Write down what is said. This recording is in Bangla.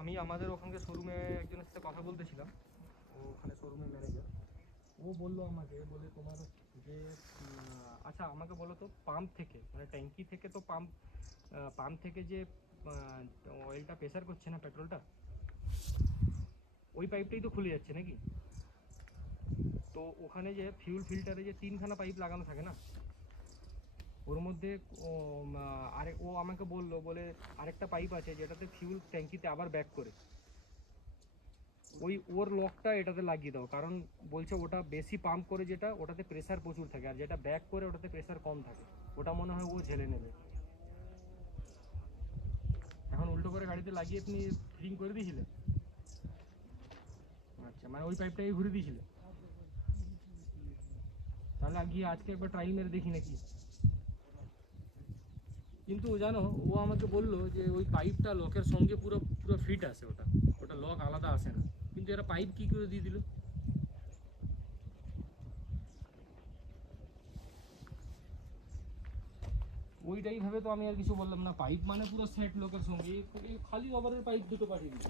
আমি আমাদের ওখানকার শোরুমে একজনের সাথে কথা বলতেছিলাম, ও ওখানে শোরুমের ম্যানেজার। ও বললো আমাকে, বলে তোমার যে আচ্ছা আমাকে বলো তো, পাম্প থেকে মানে ট্যাঙ্কি থেকে তো পাম্প থেকে যে অয়েলটা প্রেসার করছে না, পেট্রোলটা, ওই পাইপটাই তো খুলে যাচ্ছে নাকি? তো ওখানে যে ফিউল ফিল্টারে যে 3খানা পাইপ লাগানো থাকে না, ওর মধ্যে ও আমাকে বললো, বলে আরেকটা পাইপ আছে যেটাতে ফিউল ট্যাঙ্কিতে আবার ব্যাক করে, ওর লকটা এটাতে লাগিয়ে দাও, কারণ বলছে ওটা বেশি পাম্প করে যেটা, ওটাতে প্রেসার প্রচুর থাকে, আর যেটা ব্যাক করে ওটাতে প্রেসার কম থাকে, ওটা মনে হয় ও ঝেলে নেবে। এখন উল্টো করে গাড়িতে লাগিয়ে তুমি ফিটিং করে দিয়েছিলে? আচ্ছা, মানে ওই পাইপটাকে ঘুরে দিয়েছিলে? তাহলে গিয়ে আজকে একবার ট্রায়াল মেরে দেখি নাকি। কিন্তু জানো, ও আমাকে বললো যে ওই পাইপটা লকের সঙ্গে পুরো পুরো ফিট আছে, ওটা ওটা লক আলাদা আসে না, কিন্তু এরা পাইপ কি করে দিয়ে দিল? ওইটাই ভাবে তো আমি আর কিছু বললাম না, পাইপ মানে পুরো সেট লকের সঙ্গে, খালি ওভারের পাইপ দুটো পাঠিয়ে দিল।